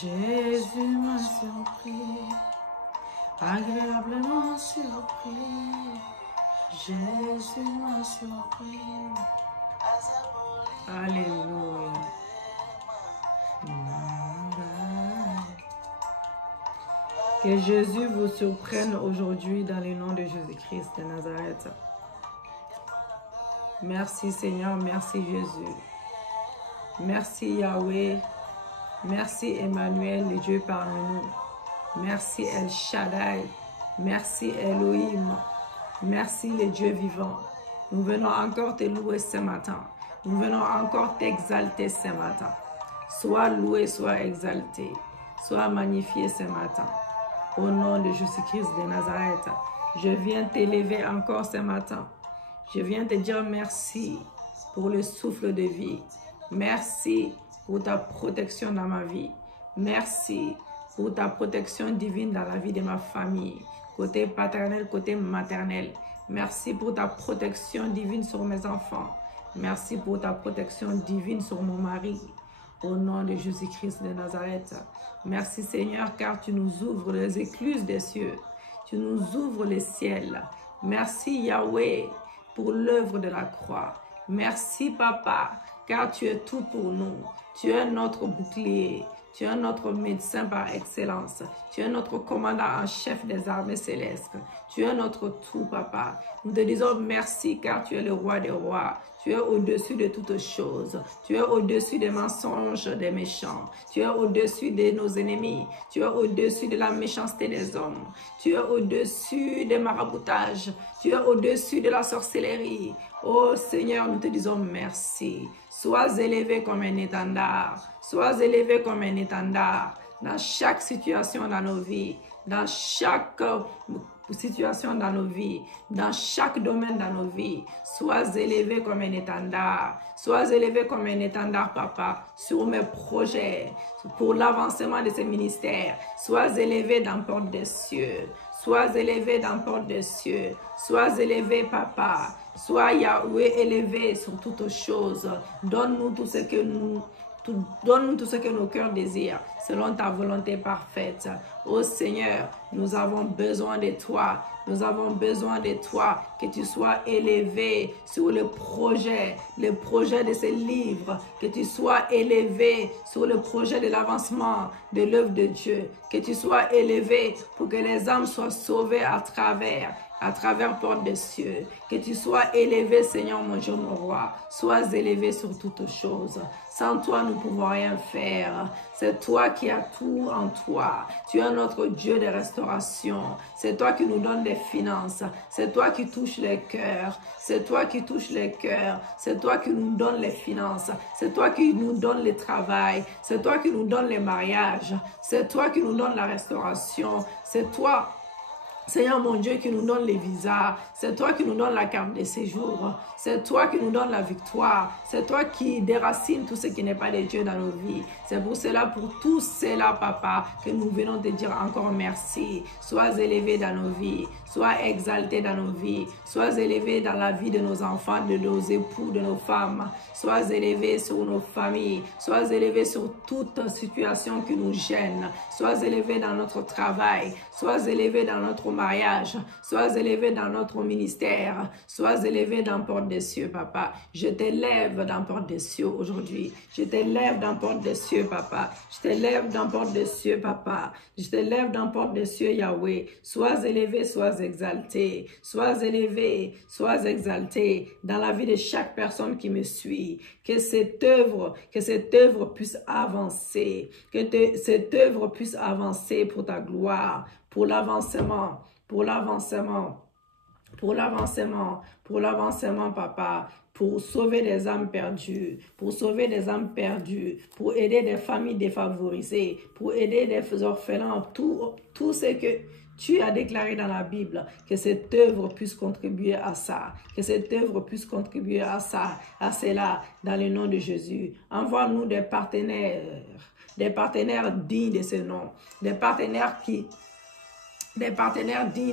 Jésus m'a surpris, agréablement surpris. Jésus m'a surpris. Alléluia. Que Jésus vous surprenne aujourd'hui dans le nom de Jésus-Christ de Nazareth. Merci Seigneur, merci Jésus. Merci Yahweh. Merci Emmanuel, le Dieu parmi nous. Merci El Shaddai. Merci Elohim. Merci le Dieu vivant. Nous venons encore te louer ce matin. Nous venons encore t'exalter ce matin. Sois loué, sois exalté. Sois magnifié ce matin. Au nom de Jésus-Christ de Nazareth, je viens t'élever encore ce matin. Je viens te dire merci pour le souffle de vie. Merci pour ta protection dans ma vie. Merci pour ta protection divine dans la vie de ma famille, côté paternel, côté maternel. Merci pour ta protection divine sur mes enfants. Merci pour ta protection divine sur mon mari. Au nom de Jésus-Christ de Nazareth. Merci Seigneur, car tu nous ouvres les écluses des cieux. Tu nous ouvres les ciels. Merci Yahweh pour l'œuvre de la croix. Merci Papa, car tu es tout pour nous. Tu es notre bouclier. Tu es notre médecin par excellence. Tu es notre commandant en chef des armées célestes. Tu es notre tout, Papa. Nous te disons merci car tu es le roi des rois. Tu es au-dessus de toutes choses. Tu es au-dessus des mensonges des méchants. Tu es au-dessus de nos ennemis. Tu es au-dessus de la méchanceté des hommes. Tu es au-dessus des maraboutages. Tu es au-dessus de la sorcellerie. Oh Seigneur, nous te disons merci. Sois élevé comme un étendard. Sois élevé comme un étendard dans chaque situation dans nos vies, dans chaque situation dans nos vies, dans chaque domaine dans nos vies. Sois élevé comme un étendard. Sois élevé comme un étendard, Papa, sur mes projets, pour l'avancement de ces ministères. Sois élevé dans la porte des cieux. Sois élevé dans la porte des cieux. Sois élevé, Papa. Sois Yahweh élevé sur toutes choses. Donne-nous tout ce que nous... Donne-nous tout ce que nos cœurs désirent, selon ta volonté parfaite. Ô Seigneur, nous avons besoin de toi. Nous avons besoin de toi, que tu sois élevé sur le projet de ces livres, que tu sois élevé sur le projet de l'avancement de l'œuvre de Dieu, que tu sois élevé pour que les âmes soient sauvées à travers porte des cieux. Que tu sois élevé, Seigneur, mon Dieu, mon roi. Sois élevé sur toutes choses. Sans toi, nous ne pouvons rien faire. C'est toi qui as tout en toi. Tu es notre Dieu de restauration. C'est toi qui nous donne des finances. C'est toi qui touches les cœurs. C'est toi qui touches les cœurs. C'est toi qui nous donne les finances. C'est toi qui nous donne le travail. C'est toi qui nous donne les mariages. C'est toi qui nous donne la restauration. C'est toi, Seigneur mon Dieu, qui nous donne les visas. C'est toi qui nous donne la carte de séjour. C'est toi qui nous donne la victoire. C'est toi qui déracine tout ce qui n'est pas de Dieu dans nos vies. C'est pour cela, pour tout cela, Papa, que nous venons te dire encore merci. Sois élevé dans nos vies. Sois exalté dans nos vies. Sois élevé dans la vie de nos enfants, de nos époux, de nos femmes. Sois élevé sur nos familles. Sois élevé sur toute situation qui nous gêne. Sois élevé dans notre travail. Sois élevé dans notre mariage. Sois élevé dans notre ministère. Sois élevé dans la porte des cieux, Papa. Je t'élève dans la porte des cieux aujourd'hui. Je t'élève dans la porte des cieux, Papa. Je t'élève dans la porte des cieux, Papa. Je t'élève dans la porte des cieux, Yahweh. Sois élevé, sois exalté. Sois élevé, sois exalté dans la vie de chaque personne qui me suit. Que cette œuvre puisse avancer. Que cette œuvre puisse avancer pour ta gloire, pour l'avancement, Papa, pour sauver des âmes perdues, pour aider des familles défavorisées, pour aider des orphelins, tout ce Tu as déclaré dans la Bible que cette œuvre puisse contribuer à ça, que cette œuvre puisse contribuer à ça, à cela, dans le nom de Jésus. Envoie-nous des partenaires dignes de ce nom, des partenaires dignes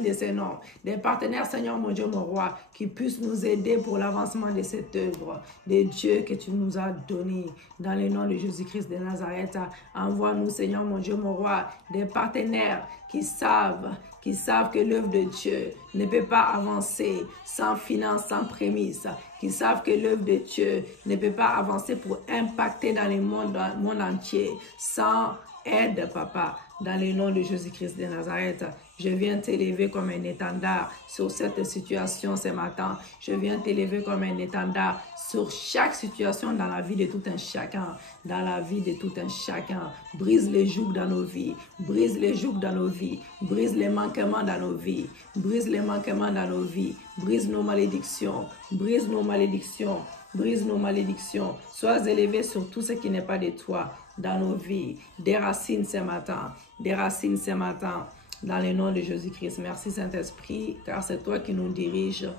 de ce nom, des partenaires, Seigneur mon Dieu, mon roi, qui puissent nous aider pour l'avancement de cette œuvre de Dieu que tu nous as donné. Dans le nom de Jésus-Christ de Nazareth, envoie-nous, Seigneur mon Dieu, mon roi, des partenaires qui savent que l'œuvre de Dieu ne peut pas avancer sans finance, sans prémisse, qui savent que l'œuvre de Dieu ne peut pas avancer pour impacter dans le monde entier sans aide, papa. Dans le nom de Jésus-Christ de Nazareth, je viens t'élever comme un étendard sur cette situation ce matin. Je viens t'élever comme un étendard sur chaque situation dans la vie de tout un chacun. Dans la vie de tout un chacun. Brise les jougs dans nos vies. Brise les jougs dans nos vies. Brise les manquements dans nos vies. Brise les manquements dans nos vies. Brise nos malédictions. Brise nos malédictions. Brise nos malédictions. Sois élevé sur tout ce qui n'est pas de toi dans nos vies. Déracine ce matin. Déracine ce matin. Dans le nom de Jésus-Christ. Merci Saint-Esprit, car c'est toi qui nous diriges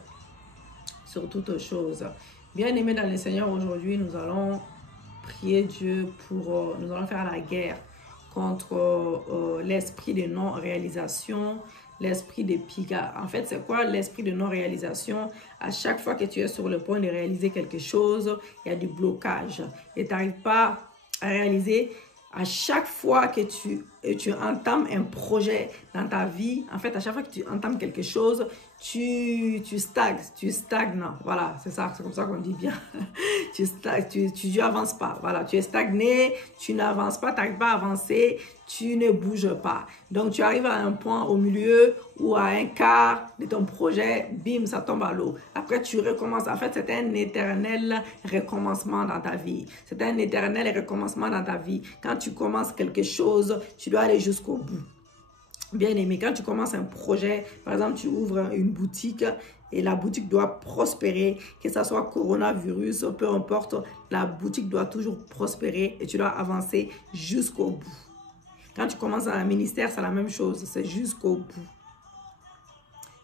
sur toutes choses. Bien-aimés dans le Seigneur, aujourd'hui, nous allons prier Dieu pour... nous allons faire la guerre contre l'esprit de non-réalisation, l'esprit de piga. En fait, c'est quoi l'esprit de non-réalisation? À chaque fois que tu es sur le point de réaliser quelque chose, il y a du blocage. Et tu n'arrives pas à réaliser. À chaque fois que tu entames un projet dans ta vie, en fait, à chaque fois que tu entames quelque chose, tu stagnes. Voilà, c'est ça, c'est comme ça qu'on dit bien. tu avances pas. Voilà, tu es stagné, tu n'avances pas, tu n'arrives pas à avancer, tu ne bouges pas. Donc, tu arrives à un point au milieu ou à un quart de ton projet, bim, ça tombe à l'eau. Après, tu recommences. En fait, c'est un éternel recommencement dans ta vie. C'est un éternel recommencement dans ta vie. Quand tu commences quelque chose, tu dois aller jusqu'au bout. Bien aimé, quand tu commences un projet, par exemple, tu ouvres une boutique et la boutique doit prospérer, que ce soit coronavirus, peu importe, la boutique doit toujours prospérer et tu dois avancer jusqu'au bout. Quand tu commences un ministère, c'est la même chose, c'est jusqu'au bout.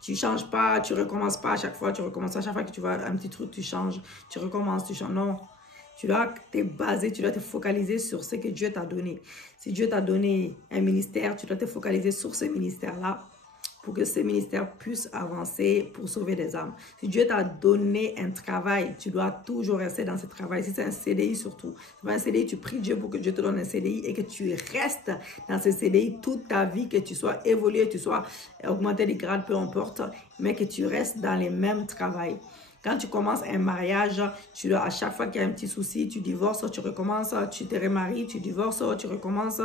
Tu ne changes pas, tu ne recommences pas à chaque fois, tu recommences à chaque fois que tu vois un petit truc, tu changes, tu recommences, tu changes. Non. Tu dois te baser, tu dois te focaliser sur ce que Dieu t'a donné. Si Dieu t'a donné un ministère, tu dois te focaliser sur ce ministère-là pour que ce ministère puisse avancer pour sauver des âmes. Si Dieu t'a donné un travail, tu dois toujours rester dans ce travail. Si c'est un CDI surtout, c'est pas un CDI, tu pries Dieu pour que Dieu te donne un CDI et que tu restes dans ce CDI toute ta vie, que tu sois évolué, tu sois augmenté de grade, peu importe, mais que tu restes dans les mêmes travails. Quand tu commences un mariage, tu dois, à chaque fois qu'il y a un petit souci, tu divorces, tu recommences, tu te remaries, tu divorces, tu recommences.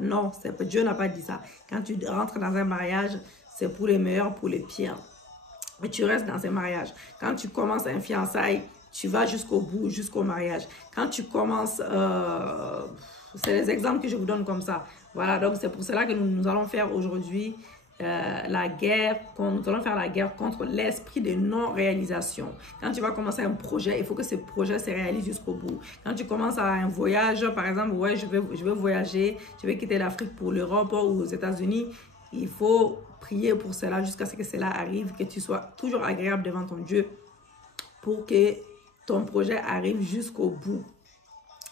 Non, Dieu n'a pas dit ça. Quand tu rentres dans un mariage, c'est pour les meilleurs, pour les pires. Et tu restes dans ce mariage. Quand tu commences un fiançailles, tu vas jusqu'au bout, jusqu'au mariage. Quand tu commences, c'est les exemples que je vous donne comme ça. Voilà, donc c'est pour cela que nous allons faire aujourd'hui la guerre, nous allons faire la guerre contre l'esprit de non-réalisation. Quand tu vas commencer un projet, il faut que ce projet se réalise jusqu'au bout. Quand tu commences un voyage, par exemple, ouais, je vais voyager, je vais quitter l'Afrique pour l'Europe ou aux États-Unis, il faut prier pour cela jusqu'à ce que cela arrive, que tu sois toujours agréable devant ton Dieu pour que ton projet arrive jusqu'au bout.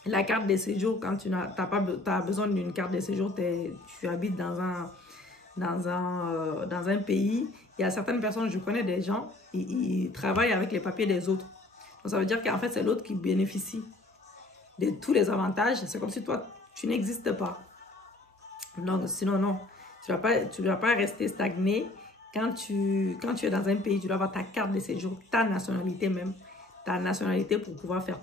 La carte de séjour, quand tu as besoin d'une carte de séjour, tu habites dans un pays, il y a certaines personnes, je connais des gens, ils travaillent avec les papiers des autres. Donc ça veut dire qu'en fait, c'est l'autre qui bénéficie de tous les avantages. C'est comme si toi, tu n'existes pas. Donc sinon, non. Tu ne dois pas rester stagné. Quand tu es dans un pays, tu dois avoir ta carte de séjour, ta nationalité même. Ta nationalité pour pouvoir faire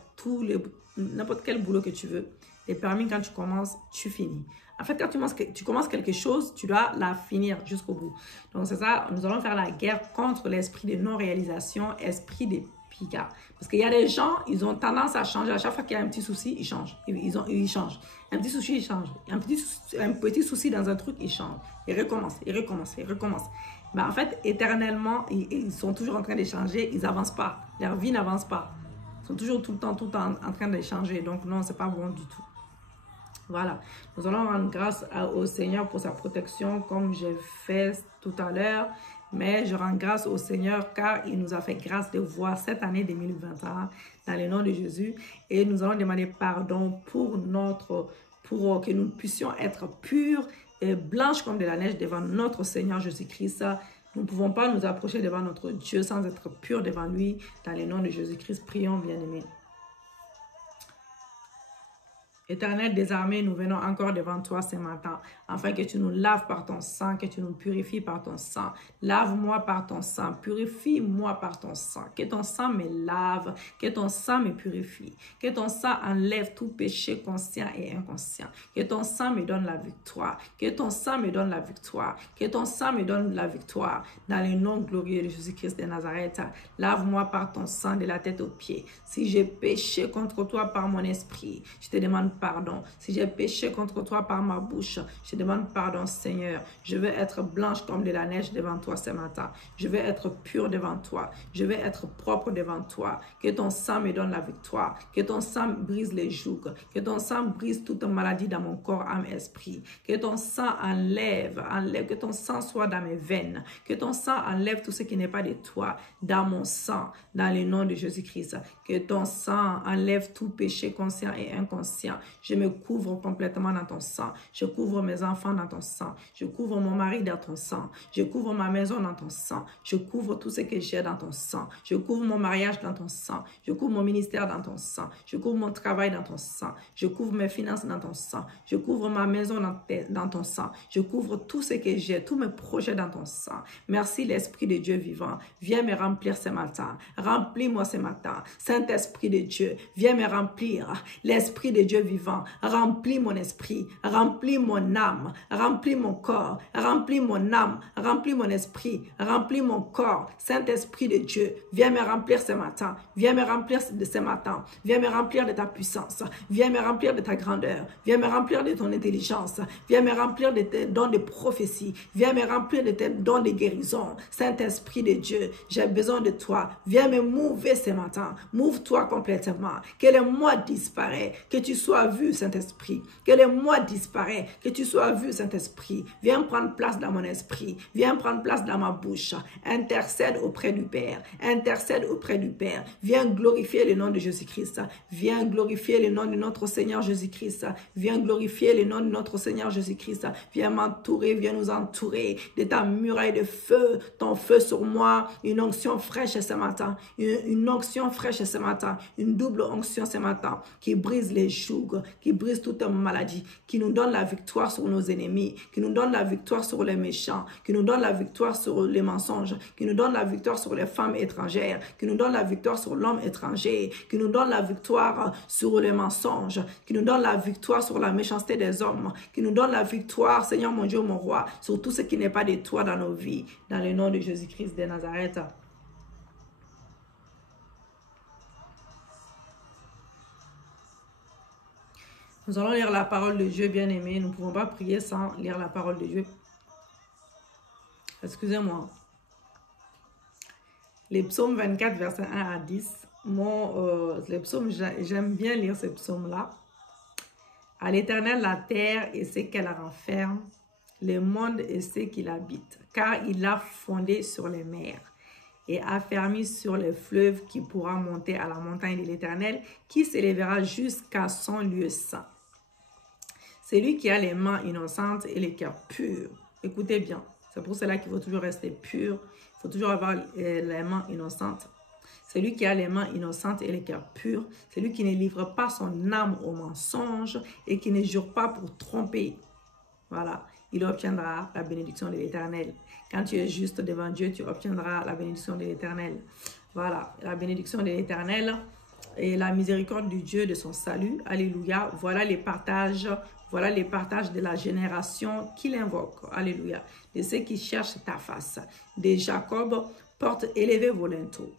n'importe quel boulot que tu veux. Les permis, quand tu commences, tu finis. En fait, quand tu commences quelque chose, tu dois la finir jusqu'au bout. Donc, c'est ça, nous allons faire la guerre contre l'esprit de non-réalisation, esprit de piga. Parce qu'il y a des gens, ils ont tendance à changer. À chaque fois qu'il y a un petit souci, ils changent. Ils changent. Un petit souci, ils changent. Un petit souci dans un truc, ils changent. Ils recommencent, ils recommencent, ils recommencent. Mais en fait, éternellement, ils sont toujours en train de changer. Ils n'avancent pas. Leur vie n'avance pas. Ils sont toujours tout le temps en train de changer. Donc, non, ce n'est pas bon du tout. Voilà. Nous allons rendre grâce au Seigneur pour sa protection, comme j'ai fait tout à l'heure. Mais je rends grâce au Seigneur car il nous a fait grâce de voir cette année 2021 dans le nom de Jésus. Et nous allons demander pardon pour que nous puissions être purs et blanches comme de la neige devant notre Seigneur Jésus-Christ. Nous ne pouvons pas nous approcher devant notre Dieu sans être purs devant lui. Dans le nom de Jésus-Christ, prions, bien-aimés. Éternel des armées, nous venons encore devant toi ce matin, afin que tu nous laves par ton sang, que tu nous purifies par ton sang. Lave-moi par ton sang, purifie-moi par ton sang. Que ton sang me lave, que ton sang me purifie, que ton sang enlève tout péché conscient et inconscient. Que ton sang me donne la victoire, que ton sang me donne la victoire, que ton sang me donne la victoire. Dans le nom glorieux de Jésus-Christ de Nazareth, lave-moi par ton sang de la tête aux pieds. Si j'ai péché contre toi par mon esprit, je te demande pardon. Si j'ai péché contre toi par ma bouche, je te demande pardon, Seigneur. Je veux être blanche comme de la neige devant toi ce matin. Je veux être pure devant toi. Je veux être propre devant toi. Que ton sang me donne la victoire. Que ton sang brise les jougs. Que ton sang brise toute maladie dans mon corps, âme, esprit. Que ton sang enlève. Que ton sang soit dans mes veines. Que ton sang enlève tout ce qui n'est pas de toi dans mon sang, dans le nom de Jésus-Christ. Que ton sang enlève tout péché conscient et inconscient. Je me couvre complètement dans ton sang. Je couvre mes enfants dans ton sang. Je couvre mon mari dans ton sang. Je couvre ma maison dans ton sang. Je couvre tout ce que j'ai dans ton sang. Je couvre mon mariage dans ton sang. Je couvre mon ministère dans ton sang. Je couvre mon travail dans ton sang. Je couvre mes finances dans ton sang. Je couvre ma maison dans ton sang. Je couvre tout ce que j'ai, tous mes projets dans ton sang. Merci l'Esprit de Dieu vivant. Viens me remplir ce matin. Remplis-moi ce matin. Saint-Esprit de Dieu, viens me remplir. L'Esprit de Dieu vivant, remplis mon esprit, remplis mon âme, remplis mon corps, remplis mon âme, remplis mon esprit, remplis mon corps. Saint-Esprit de Dieu, viens me remplir ce matin, viens me remplir de ce matin, viens me remplir de ta puissance, viens me remplir de ta grandeur, viens me remplir de ton intelligence, viens me remplir de tes dons de prophétie, viens me remplir de tes dons de guérison. Saint-Esprit de Dieu, j'ai besoin de toi, viens me mouver ce matin, mouve-toi complètement, que le moi disparaît, que tu sois vu, Saint-Esprit, que le moi disparaît, que tu sois vu, Saint-Esprit, viens prendre place dans mon esprit, viens prendre place dans ma bouche, intercède auprès du Père, intercède auprès du Père, viens glorifier le nom de Jésus-Christ, viens glorifier le nom de notre Seigneur Jésus-Christ, viens glorifier le nom de notre Seigneur Jésus-Christ, viens m'entourer, viens nous entourer de ta muraille de feu, ton feu sur moi, une onction fraîche ce matin, une onction fraîche ce matin, une double onction ce matin, qui brise les jougs, qui brise toute maladie, qui nous donne la victoire sur nos ennemis, qui nous donne la victoire sur les méchants, qui nous donne la victoire sur les mensonges, qui nous donne la victoire sur les femmes étrangères, qui nous donne la victoire sur l'homme étranger, qui nous donne la victoire sur les mensonges, qui nous donne la victoire sur la méchanceté des hommes, qui nous donne la victoire, Seigneur mon Dieu, mon roi, sur tout ce qui n'est pas de toi dans nos vies, dans le nom de Jésus-Christ de Nazareth. Nous allons lire la parole de Dieu, bien-aimé. Nous ne pouvons pas prier sans lire la parole de Dieu. Excusez-moi. Les psaumes 24, versets 1 à 10. Les psaumes, j'aime bien lire ces psaumes-là. À l'Éternel, la terre et ce qu'elle renferme, le monde et ce qu'il habite. Car il l'a fondé sur les mers et affermi sur les fleuves qui pourra monter à la montagne de l'Éternel, qui s'élèvera jusqu'à son lieu saint. C'est lui qui a les mains innocentes et les cœurs purs. Écoutez bien, c'est pour cela qu'il faut toujours rester pur. Il faut toujours avoir les mains innocentes. C'est lui qui a les mains innocentes et les cœurs purs. C'est lui qui ne livre pas son âme au mensonge et qui ne jure pas pour tromper. Voilà, il obtiendra la bénédiction de l'Éternel. Quand tu es juste devant Dieu, tu obtiendras la bénédiction de l'Éternel. Voilà, la bénédiction de l'Éternel et la miséricorde du Dieu de son salut. Alléluia. Voilà les partages de la génération qu'il invoque. Alléluia. De ceux qui cherchent ta face. De Jacob, porte élevée vos linteaux.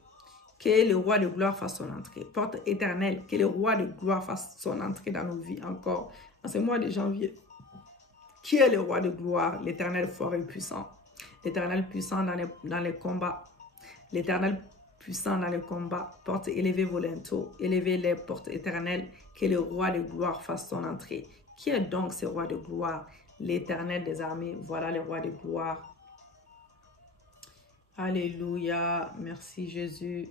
Que le roi de gloire fasse son entrée. Porte éternelle, que le roi de gloire fasse son entrée dans nos vies encore. En ce mois de janvier. Qui est le roi de gloire? L'Éternel fort et puissant. L'Éternel puissant dans les combats. L'Éternel puissant dans les combats. Porte élevez vos linteaux. Élevez les portes éternelles. Que le roi de gloire fasse son entrée. Qui est donc ce roi de gloire? L'Éternel des armées. Voilà le roi de gloire. Alléluia. Merci Jésus.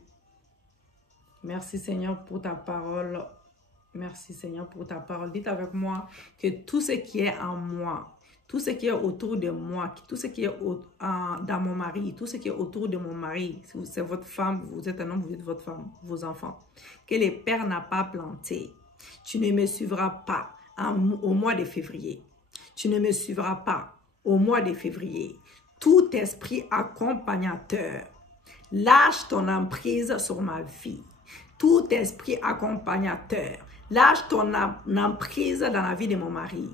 Merci Seigneur pour ta parole. Merci Seigneur pour ta parole. Dites avec moi que tout ce qui est en moi, tout ce qui est autour de moi, tout ce qui est dans mon mari, tout ce qui est autour de mon mari, si c'est votre femme, vous êtes un homme, vous êtes votre femme, vos enfants, que le Père n'a pas planté. Tu ne me suivras pas au mois de février. Tu ne me suivras pas au mois de février. Tout esprit accompagnateur, lâche ton emprise sur ma vie. Tout esprit accompagnateur, lâche ton emprise dans la vie de mon mari,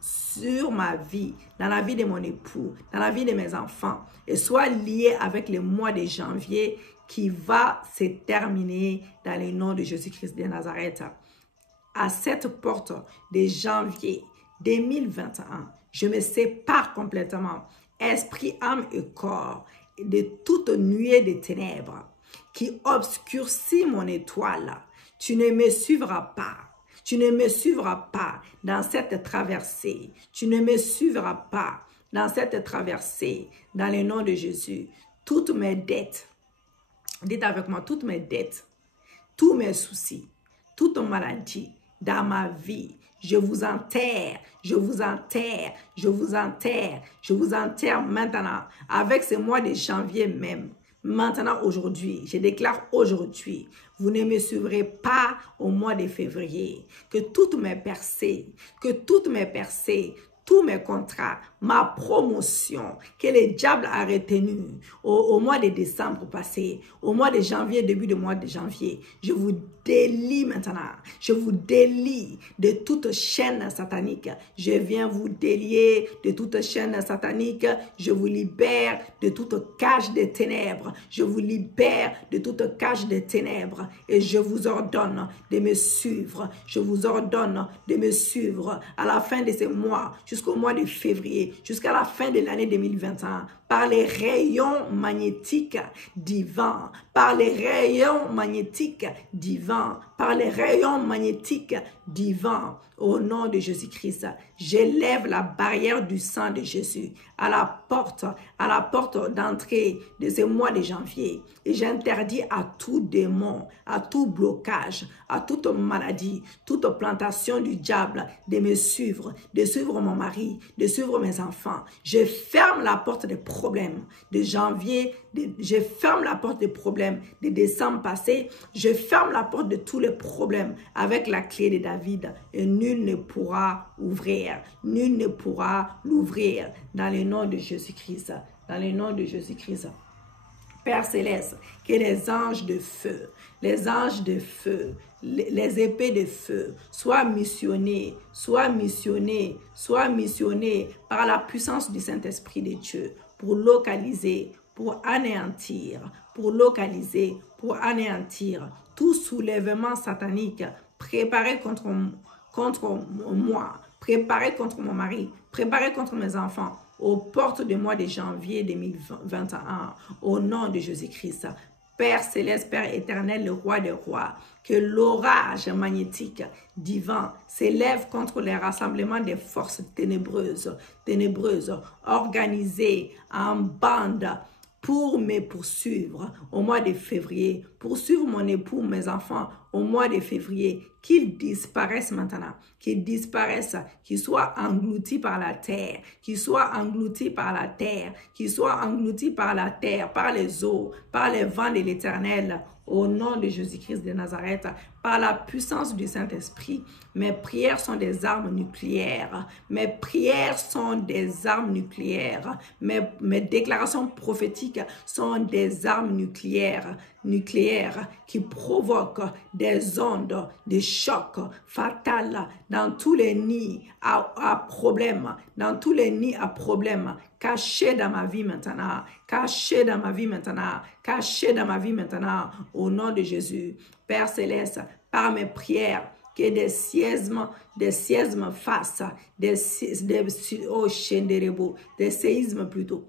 sur ma vie, dans la vie de mon époux, dans la vie de mes enfants, et sois lié avec le mois de janvier qui va se terminer dans le nom de Jésus-Christ de Nazareth. À cette porte de janvier 2021, je me sépare complètement, esprit, âme et corps, de toute nuée de ténèbres qui obscurcit mon étoile. Tu ne me suivras pas. Tu ne me suivras pas dans cette traversée. Tu ne me suivras pas dans cette traversée. Dans le nom de Jésus, toutes mes dettes, dites avec moi, toutes mes dettes, tous mes soucis, toute maladie dans ma vie, je vous enterre, je vous enterre, je vous enterre, je vous enterre maintenant, avec ce mois de janvier même. Maintenant, aujourd'hui, je déclare aujourd'hui, vous ne me suivrez pas au mois de février. Que toutes mes percées, tous mes contrats, ma promotion que le diable a retenu au mois de décembre passé, au mois de janvier, début du mois de janvier, je vous délie maintenant. Je vous délie de toute chaîne satanique. Je viens vous délier de toute chaîne satanique. Je vous libère de toute cage de ténèbres. Je vous libère de toute cage de ténèbres. Et je vous ordonne de me suivre. Je vous ordonne de me suivre à la fin de ce mois, jusqu'au mois de février, jusqu'à la fin de l'année 2021, par les rayons magnétiques divins, par les rayons magnétiques divins, par les rayons magnétiques divins, au nom de Jésus-Christ. J'élève la barrière du sang de Jésus à la porte d'entrée de ce mois de janvier. Et j'interdis à tout démon, à tout blocage, à toute maladie, toute plantation du diable de me suivre, de suivre mon mari, de suivre mes enfants. Je ferme la porte des problèmes de janvier, je ferme la porte des problèmes de décembre passé, je ferme la porte de tous les problèmes avec la clé de David et nul ne pourra ouvrir, nul ne pourra l'ouvrir dans le nom de Jésus-Christ, dans le nom de Jésus-Christ. Père Céleste, que les anges de feu, les épées de feu soient missionnés par la puissance du Saint-Esprit de Dieu pour localiser, pour anéantir tout soulèvement satanique préparé contre moi, préparé contre mon mari, préparé contre mes enfants, aux portes du mois de janvier 2021, au nom de Jésus-Christ. Père Céleste, Père éternel, le roi des rois, que l'orage magnétique divin s'élève contre les rassemblements des forces ténébreuses, organisées en bande pour me poursuivre au mois de février, poursuivre mon époux, mes enfants au mois de février, qu'ils disparaissent maintenant, qu'ils disparaissent, qu'ils soient engloutis par la terre, qu'ils soient engloutis par la terre, qu'ils soient engloutis par la terre, par les eaux, par les vents de l'Éternel, au nom de Jésus-Christ de Nazareth, par la puissance du Saint-Esprit. Mes prières sont des armes nucléaires. Mes prières sont des armes nucléaires. Mes déclarations prophétiques sont des armes nucléaires qui provoquent des ondes de choc fatales dans tous les nids à problèmes, cachés dans ma vie maintenant, au nom de Jésus. Père Céleste, par mes prières, que des séismes fassent, des séismes plutôt,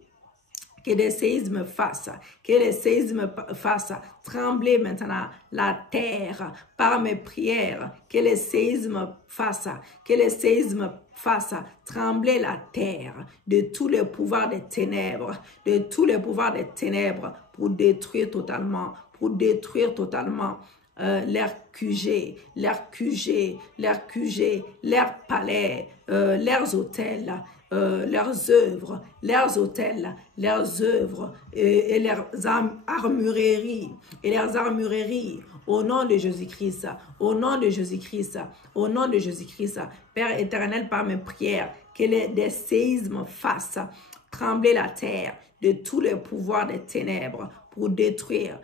Que des séismes fassent, que les séismes fassent trembler maintenant la terre par mes prières. Que les séismes fassent, que les séismes fassent trembler la terre de tous les pouvoirs des ténèbres, de tous les pouvoirs des ténèbres pour détruire totalement, leur QG, leurs palais, leurs hôtels, leurs œuvres, et leurs armureries, au nom de Jésus-Christ, au nom de Jésus-Christ, au nom de Jésus-Christ. Père éternel, par mes prières, que des séismes fassent trembler la terre de tous les pouvoirs des ténèbres pour détruire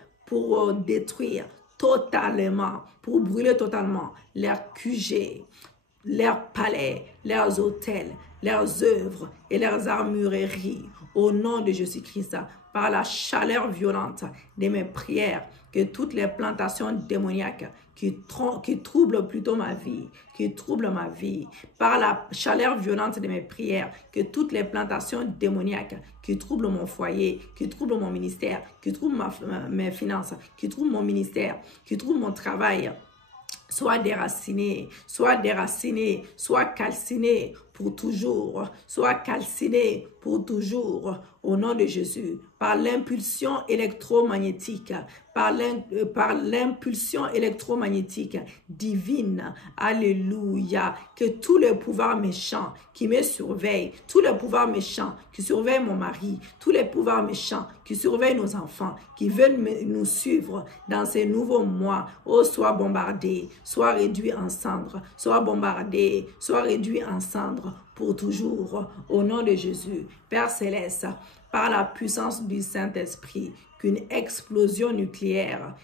totalement, pour brûler totalement leurs QG, leurs palais, leurs hôtels, leurs œuvres et leurs armureries. Au nom de Jésus-Christ, par la chaleur violente de mes prières, que toutes les plantations démoniaques qui troublent plutôt ma vie, par la chaleur violente de mes prières, que toutes les plantations démoniaques qui troublent mon foyer, qui troublent mon ministère, qui troublent mes finances, qui troublent mon ministère, qui troublent mon travail, soit déraciné, soit calciné pour toujours, au nom de Jésus, par l'impulsion électromagnétique, divine, alléluia, que tous les pouvoirs méchants qui me surveillent, tous les pouvoirs méchants qui surveillent mon mari, tous les pouvoirs méchants qui surveillent nos enfants, qui veulent nous suivre dans ces nouveaux mois, soient bombardés, soient réduits en cendres, soient bombardés, soient réduits en cendres pour toujours, au nom de Jésus. Père Céleste, par la puissance du Saint-Esprit, qu'une explosion nucléaire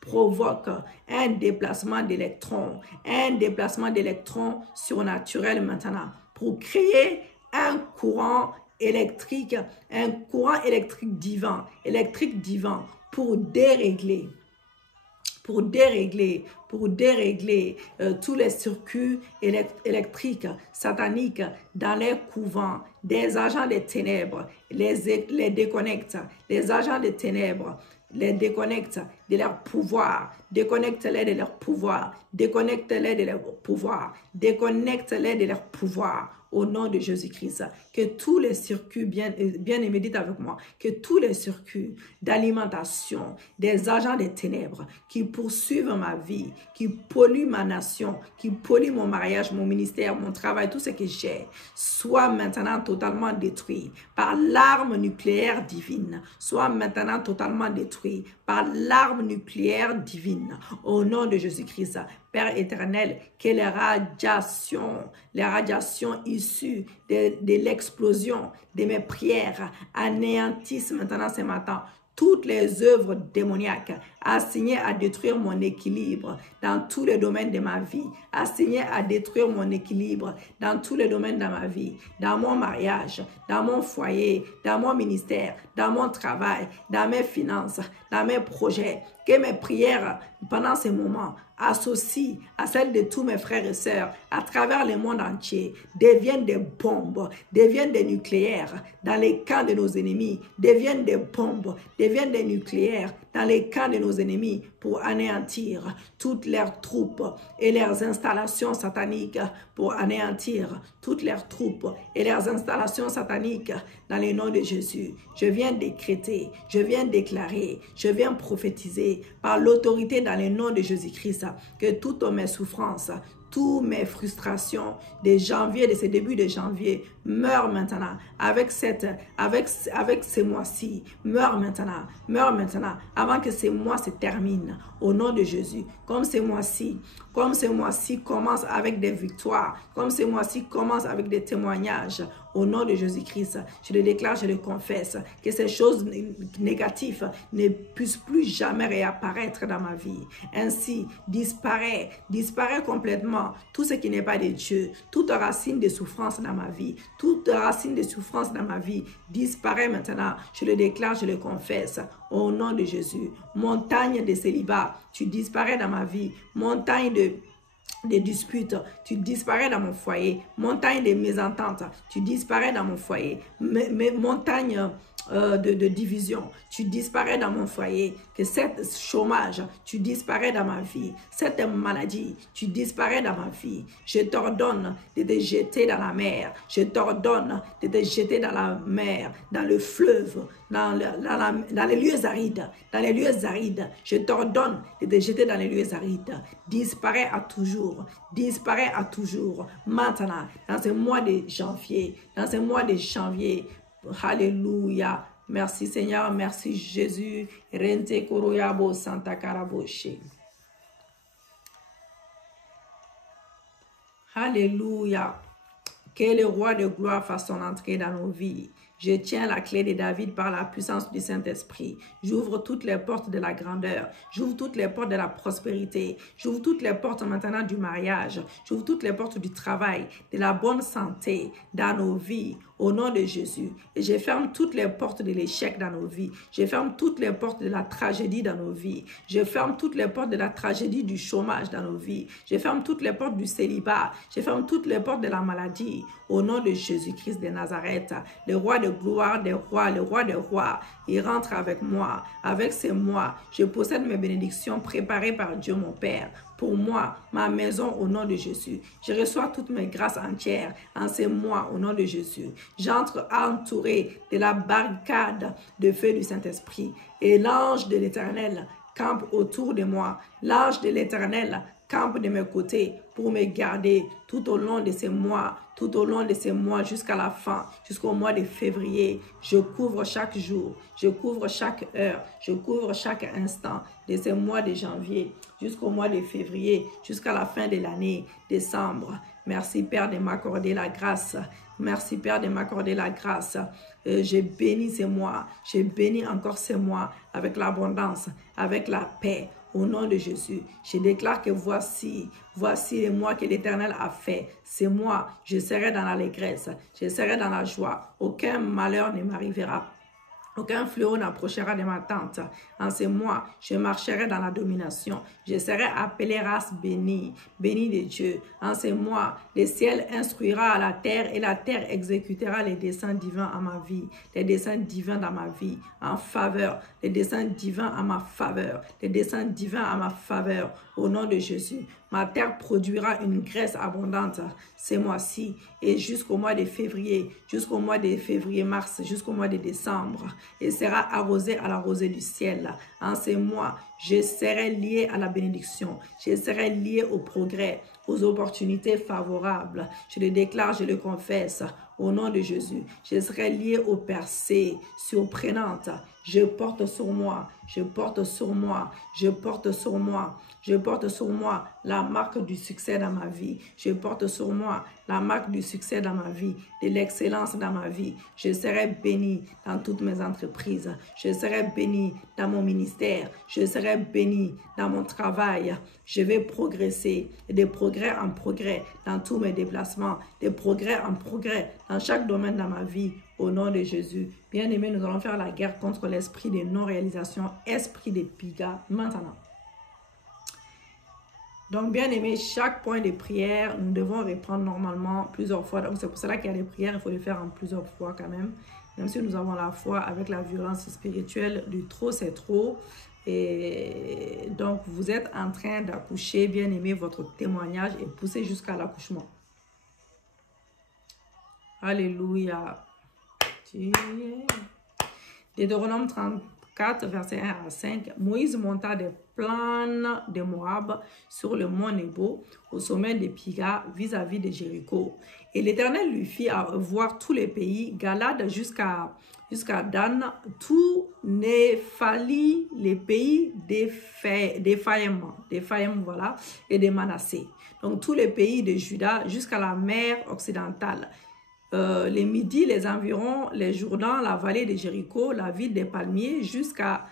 provoque un déplacement d'électrons surnaturel maintenant, pour créer un courant électrique divin, pour dérégler tous les circuits électriques sataniques dans les couvents des agents des ténèbres, les déconnecte, les agents des ténèbres, les déconnecte de leur pouvoir, déconnecte-les de leur pouvoir, au nom de Jésus-Christ. Que tous les circuits, bien aimés, dites avec moi, que tous les circuits d'alimentation des agents des ténèbres qui poursuivent ma vie, qui polluent ma nation, qui polluent mon mariage, mon ministère, mon travail, tout ce que j'ai, soient maintenant totalement détruits par l'arme nucléaire divine, au nom de Jésus-Christ. Père éternel, que les radiations issues de l'explosion de mes prières anéantissent maintenant ce matin toutes les œuvres démoniaques assignées à détruire mon équilibre dans tous les domaines de ma vie, dans mon mariage, dans mon foyer, dans mon ministère, dans mon travail, dans mes finances, dans mes projets. Que mes prières pendant ces moments associées à celles de tous mes frères et sœurs à travers le monde entier deviennent des bombes, deviennent des nucléaires dans les camps de nos ennemis, deviennent des bombes, deviennent des nucléaires dans les camps de nos ennemis pour anéantir toutes leurs troupes et leurs installations sataniques, dans le nom de Jésus. Je viens décréter, je viens déclarer, je viens prophétiser par l'autorité dans le nom de Jésus-Christ que toutes mes souffrances, toutes mes frustrations de ce début de janvier meurent maintenant avec ces mois-ci, meurent maintenant avant que ces mois se terminent au nom de Jésus. Comme ces mois-ci commencent avec des victoires, comme ces mois-ci commencent avec des témoignages, au nom de Jésus-Christ, je le déclare, je le confesse, que ces choses négatives ne puissent plus jamais réapparaître dans ma vie. Ainsi, disparaît complètement tout ce qui n'est pas de Dieu, toute racine de souffrance dans ma vie, disparaît maintenant. Je le déclare, je le confesse, au nom de Jésus. Montagne de célibat, tu disparais dans ma vie. Montagne des disputes, tu disparais dans mon foyer. Montagne des mésententes, tu disparais dans mon foyer. Montagne de division, tu disparais dans mon foyer. Que cette chômage, tu disparais dans ma vie. Cette maladie, tu disparais dans ma vie. Je t'ordonne de te jeter dans la mer. Je t'ordonne de te jeter dans la mer, dans le fleuve, dans les lieux arides. Dans les lieux arides, je t'ordonne de te jeter dans les lieux arides. Disparaît à toujours. Disparaît à toujours. Maintenant, dans ce mois de janvier, Alléluia. Merci Seigneur, merci Jésus. Rente koroyabo santa karaboshe. Alléluia. Que le roi de gloire fasse son entrée dans nos vies. Je tiens la clé de David par la puissance du Saint-Esprit. J'ouvre toutes les portes de la grandeur. J'ouvre toutes les portes de la prospérité. J'ouvre toutes les portes maintenant du mariage. J'ouvre toutes les portes du travail, de la bonne santé dans nos vies. Au nom de Jésus. Et je ferme toutes les portes de l'échec dans nos vies. Je ferme toutes les portes de la tragédie dans nos vies. Je ferme toutes les portes de la tragédie du chômage dans nos vies. Je ferme toutes les portes du célibat. Je ferme toutes les portes de la maladie. Au nom de Jésus-Christ de Nazareth, le roi de gloire des rois, le roi des rois, il rentre avec moi. Avec ces mois, je possède mes bénédictions préparées par Dieu mon Père. Pour moi, ma maison au nom de Jésus. Je reçois toutes mes grâces entières en ces mois au nom de Jésus. J'entre entouré de la barricade de feu du Saint-Esprit. Et l'ange de l'Éternel campe autour de moi. L'ange de l'Éternel campe de mes côtés pour me garder tout au long de ces mois, jusqu'à la fin, jusqu'au mois de février. Je couvre chaque jour, je couvre chaque heure, je couvre chaque instant de ces mois de janvier jusqu'au mois de février, jusqu'à la fin de l'année, décembre. Merci Père de m'accorder la grâce. Merci Père de m'accorder la grâce. Je bénis ces mois, je bénis encore ces mois avec l'abondance, avec la paix. Au nom de Jésus, je déclare que voici les mois que l'Éternel a fait. C'est moi, je serai dans l'allégresse, je serai dans la joie. Aucun malheur ne m'arrivera. Aucun fléau n'approchera de ma tente. En ces mois, je marcherai dans la domination. Je serai appelé race bénie, bénie de Dieu. En ces mois, le ciel instruira à la terre et la terre exécutera les desseins divins à ma vie. Les desseins divins dans ma vie, en faveur. Les desseins divins à ma faveur. Les desseins divins à ma faveur. Au nom de Jésus. Ma terre produira une graisse abondante ces mois-ci et jusqu'au mois de février, mars, jusqu'au mois de décembre. Et sera arrosée à la rosée du ciel. En ces mois, je serai lié à la bénédiction. Je serai lié au progrès, aux opportunités favorables. Je le déclare, je le confesse. Au nom de Jésus, je serai lié aux percées surprenantes. Je porte sur moi, je porte sur moi, je porte sur moi, je porte sur moi la marque du succès dans ma vie. Je porte sur moi la marque du succès dans ma vie, de l'excellence dans ma vie. Je serai béni dans toutes mes entreprises. Je serai béni dans mon ministère. Je serai béni dans mon travail. Je vais progresser, de progrès en progrès dans tous mes déplacements, de progrès en progrès dans chaque domaine de ma vie. Au nom de Jésus. Bien-aimés, nous allons faire la guerre contre l'esprit de non-réalisation, esprit de piga, maintenant. Donc, bien-aimés, chaque point de prière, nous devons reprendre normalement plusieurs fois. Donc, c'est pour cela qu'il y a des prières, il faut les faire en plusieurs fois quand même. Même si nous avons la foi avec la violence spirituelle, du trop, c'est trop. Et donc, vous êtes en train d'accoucher, bien-aimés, votre témoignage est poussé jusqu'à l'accouchement. Alléluia. Deutéronome 34, verset 1 à 5. Moïse monta des plaines de Moab sur le mont Nebo, au sommet de Piga, vis-à-vis de Jéricho. Et l'Éternel lui fit voir tous les pays, Galade jusqu'à Dan, tout Néphtali, les pays d'Éphaïm, voilà, et de Manassé. Donc tous les pays de Juda jusqu'à la mer occidentale. Les Midi, les environs, les Jourdains, la vallée de Jéricho, la ville des palmiers, jusqu'à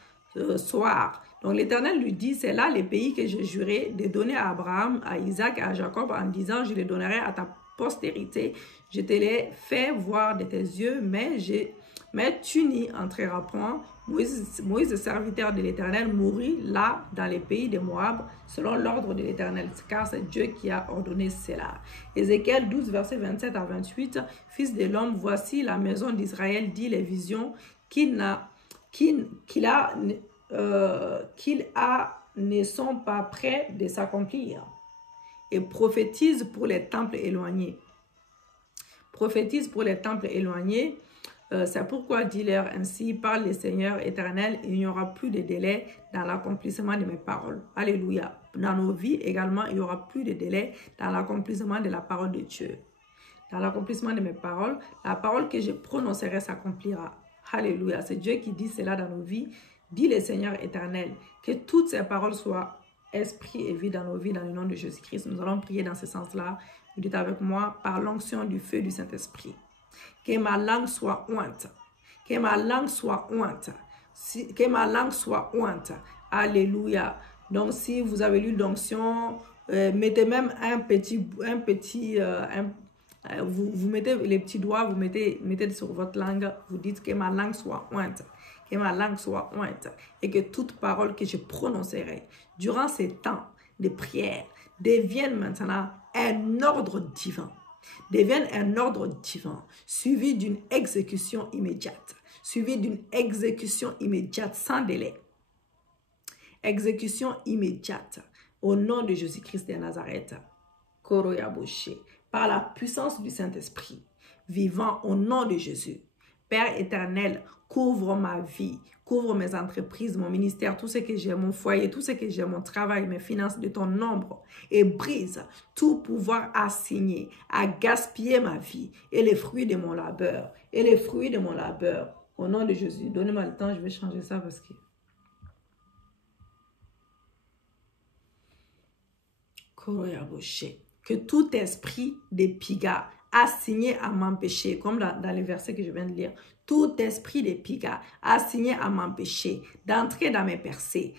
Soar. Donc l'Éternel lui dit, c'est là les pays que je jurais de donner à Abraham, à Isaac et à Jacob, en disant, je les donnerai à ta postérité. Je te les fais voir de tes yeux, mais Mais tu n'y entreras point. Moïse, le serviteur de l'Éternel, mourut là, dans les pays de Moab, selon l'ordre de l'Éternel, car c'est Dieu qui a ordonné cela. Ézéchiel 12, versets 27 à 28. Fils de l'homme, voici la maison d'Israël dit les visions qu'il a ne sont pas prêts de s'accomplir. Et prophétise pour les temples éloignés. Prophétise pour les temples éloignés. C'est pourquoi dis-leur ainsi, parle le Seigneur éternel, il n'y aura plus de délai dans l'accomplissement de mes paroles. Alléluia. Dans nos vies également, il n'y aura plus de délai dans l'accomplissement de la parole de Dieu. Dans l'accomplissement de mes paroles, la parole que je prononcerai s'accomplira. Alléluia. C'est Dieu qui dit cela dans nos vies. Dit le Seigneur éternel, que toutes ces paroles soient esprit et vie dans nos vies, dans le nom de Jésus-Christ. Nous allons prier dans ce sens-là. Vous dites avec moi, par l'onction du feu du Saint-Esprit. Que ma langue soit ointe. Que ma langue soit ointe. Que ma langue soit ointe. Alléluia. Donc, si vous avez lu l'onction, mettez même vous mettez les petits doigts, vous mettez sur votre langue, vous dites que ma langue soit ointe. Que ma langue soit ointe. Et que toute parole que je prononcerai durant ces temps de prière devienne maintenant un ordre divin. Devienne un ordre divin, suivi d'une exécution immédiate. Suivi d'une exécution immédiate, sans délai. Exécution immédiate, au nom de Jésus-Christ de Nazareth. Koroyaboshe, par la puissance du Saint-Esprit, vivant au nom de Jésus. Père éternel, couvre ma vie, couvre mes entreprises, mon ministère, tout ce que j'ai, mon foyer, tout ce que j'ai, mon travail, mes finances de ton nombre, et brise tout pouvoir assigné à gaspiller ma vie et les fruits de mon labeur, et les fruits de mon labeur. Au nom de Jésus, donnez-moi le temps, je vais changer ça parce que... Que tout esprit de piga assigné à m'empêcher, comme dans les versets que je viens de lire, tout esprit de piga assigné à m'empêcher d'entrer dans mes percées,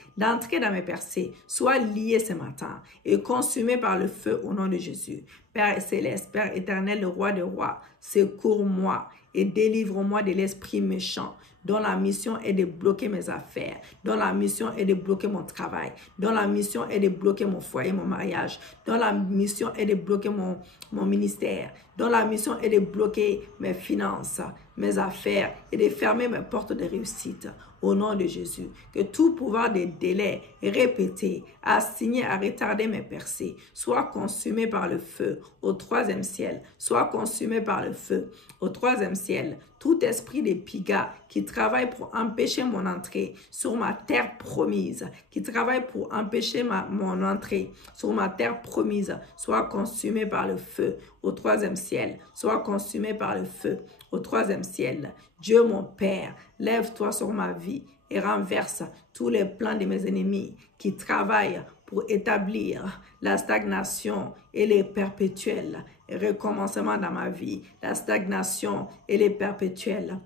soit lié ce matin et consumé par le feu au nom de Jésus. Père céleste, Père éternel, le roi des rois, secours-moi et délivre-moi de l'esprit méchant, dont la mission est de bloquer mes affaires, dont la mission est de bloquer mon travail, dont la mission est de bloquer mon foyer, mon mariage, dont la mission est de bloquer mon ministère, dont la mission est de bloquer mes finances, mes affaires et de fermer mes portes de réussite. Au nom de Jésus, que tout pouvoir de délai répété, assigné à retarder mes percées, soit consumé par le feu au troisième ciel, soit consumé par le feu au troisième ciel. Tout esprit de piga qui travaille pour empêcher mon entrée sur ma terre promise, qui travaille pour empêcher mon entrée sur ma terre promise, soit consumé par le feu au troisième ciel, soit consumé par le feu au troisième ciel. Dieu mon Père, lève-toi sur ma vie et renverse tous les plans de mes ennemis qui travaillent pour établir la stagnation et les perpétuels recommencements dans ma vie, la stagnation et les perpétuels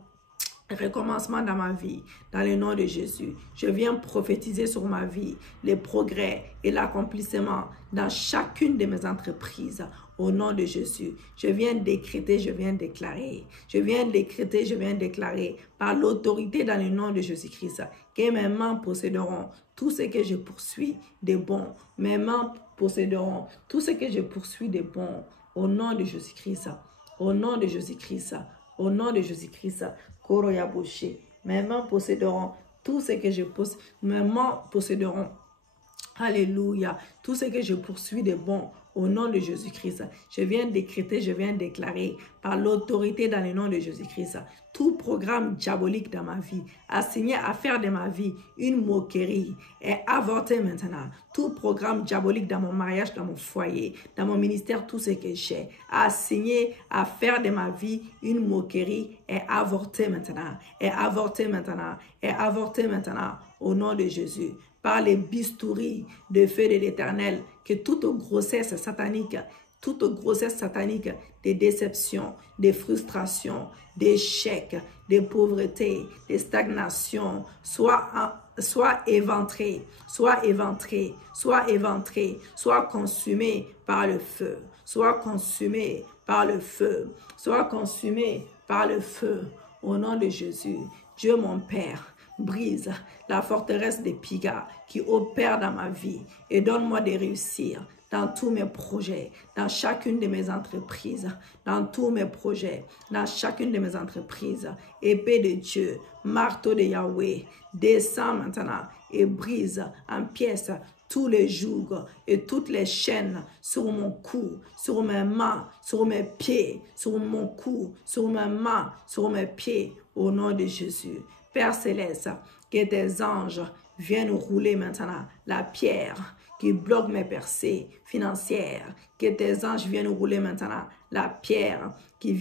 recommencement dans ma vie, dans le nom de Jésus. Je viens prophétiser sur ma vie les progrès et l'accomplissement dans chacune de mes entreprises. Au nom de Jésus, je viens décréter, je viens déclarer. Je viens décréter, je viens déclarer par l'autorité dans le nom de Jésus-Christ que mes mains posséderont tout ce que je poursuis de bon. Mes mains posséderont tout ce que je poursuis de bon. Au nom de Jésus-Christ, au nom de Jésus-Christ, au nom de Jésus-Christ. Koroyaboshe. Mes mains posséderont tout ce que je possède. Mes mains posséderont, alléluia, tout ce que je poursuis de bon. Au nom de Jésus-Christ, je viens décréter, je viens déclarer par l'autorité dans le nom de Jésus-Christ, tout programme diabolique dans ma vie, assigné à faire de ma vie une moquerie, est avorté maintenant. Tout programme diabolique dans mon mariage, dans mon foyer, dans mon ministère, tout ce que j'ai, assigné à faire de ma vie une moquerie, est avorté maintenant, est avorté maintenant, est avorté maintenant, au nom de Jésus. Par les bistouris de feu de l'Éternel, que toute grossesse satanique, des déceptions, des frustrations, d'échecs, de pauvreté, de stagnation, soit éventrée, soit éventrée, soit éventrée, soit consumée par le feu, soit consumée par le feu, soit consumée par le feu. au nom de Jésus. Dieu mon Père, brise la forteresse des pigas qui opère dans ma vie et donne-moi de réussir dans tous mes projets, dans chacune de mes entreprises, dans tous mes projets, dans chacune de mes entreprises. Épée de Dieu, marteau de Yahweh, descends maintenant et brise en pièces tous les jougs et toutes les chaînes sur mon cou, sur mes mains, sur mes pieds, sur mon cou, sur mes mains, sur mes pieds, au nom de Jésus. Père Céleste, que tes anges viennent rouler maintenant la pierre qui bloque mes percées financières. Que tes anges viennent rouler maintenant la pierre qui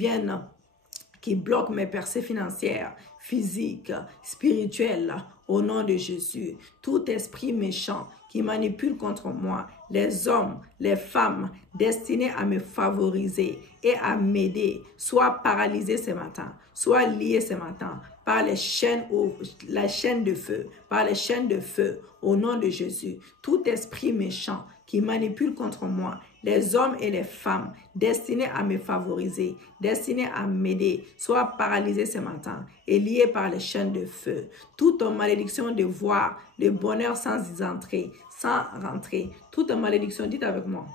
bloque mes percées financières, physiques, spirituelles, au nom de Jésus. Tout esprit méchant qui manipule contre moi, les hommes, les femmes destinés à me favoriser et à m'aider, soit paralysés ce matin, soit liés ce matin par les chaînes de feu, par les chaînes de feu, au nom de Jésus. Tout esprit méchant qui manipule contre moi, les hommes et les femmes destinés à me favoriser, destinés à m'aider, soient paralysés ce matin et liés par les chaînes de feu. Toute malédiction de voir le bonheur sans y entrer, sans rentrer. Toute malédiction, dites avec moi.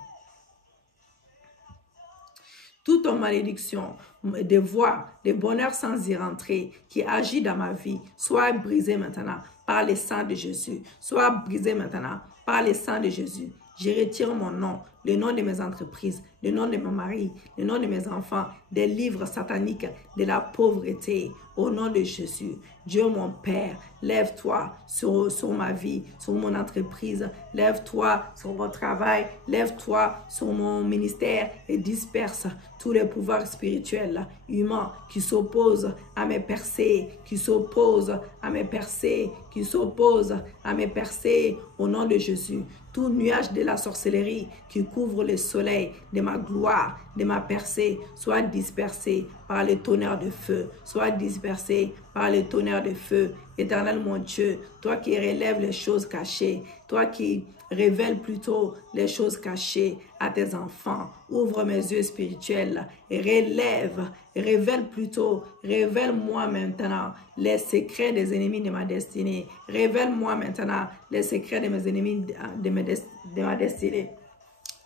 Toute malédiction de voir le bonheur sans y rentrer qui agit dans ma vie, soit brisée maintenant par le sang de Jésus. Soit brisée maintenant par le sang de Jésus. Je retire mon nom, le nom de mes entreprises, le nom de mon mari, le nom de mes enfants, des livres sataniques, de la pauvreté, au nom de Jésus. Dieu mon Père, lève-toi sur ma vie, sur mon entreprise, lève-toi sur mon travail, lève-toi sur mon ministère et disperse tous les pouvoirs spirituels, humains qui s'opposent à mes percées, qui s'opposent à mes percées, qui s'opposent à mes percées, au nom de Jésus. Tout nuage de la sorcellerie qui couvre le soleil de ma gloire, de ma percée, soit dispersé par le tonnerre de feu, soit dispersé par le tonnerre de feu. Éternel mon Dieu, toi qui relèves les choses cachées, toi qui révèle plutôt les choses cachées à tes enfants. Ouvre mes yeux spirituels et révèle-moi maintenant les secrets des ennemis de ma destinée. Révèle-moi maintenant les secrets de mes ennemis de ma destinée.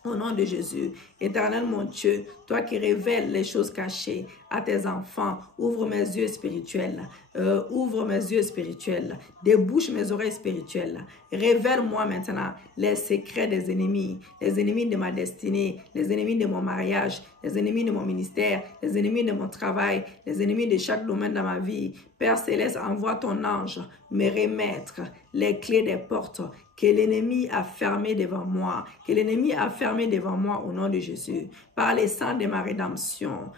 Au nom de Jésus, éternel mon Dieu, toi qui révèles les choses cachées à tes enfants, ouvre mes yeux spirituels, débouche mes oreilles spirituelles, révèle-moi maintenant les secrets des ennemis, les ennemis de ma destinée, les ennemis de mon mariage, les ennemis de mon ministère, les ennemis de mon travail, les ennemis de chaque domaine dans ma vie. Père Céleste, envoie ton ange me remettre les clés des portes que l'ennemi a fermées devant moi, au nom de Jésus. Par le sang de ma rédemption,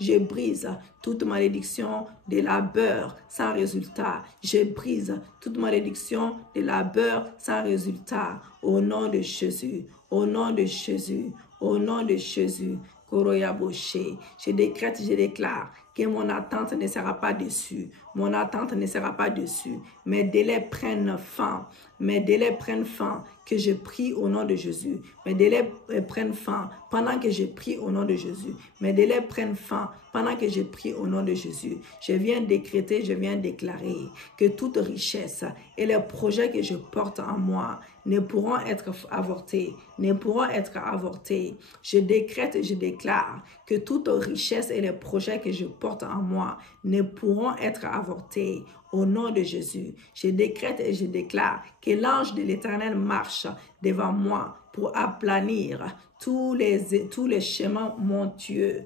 je brise toute malédiction de labeur sans résultat. Je brise toute malédiction de labeur sans résultat. Au nom de Jésus, au nom de Jésus, au nom de Jésus. Je décrète, je déclare que mon attente ne sera pas déçue. Mon attente ne sera pas déçue. Mes délais prennent fin. Mes délais prennent fin. Que je prie au nom de Jésus. Mes délais prennent fin pendant que je prie au nom de Jésus. Mes délais prennent fin pendant que je prie au nom de Jésus. Je viens décréter, je viens déclarer que toute richesse et les projets que je porte en moi ne pourront être avortés, ne pourront être avortés. Je décrète et je déclare que toute richesse et les projets que je porte en moi ne pourront être avortés. Au nom de Jésus, je décrète et je déclare que l'ange de l'Éternel marche devant moi pour aplanir tous les chemins montueux,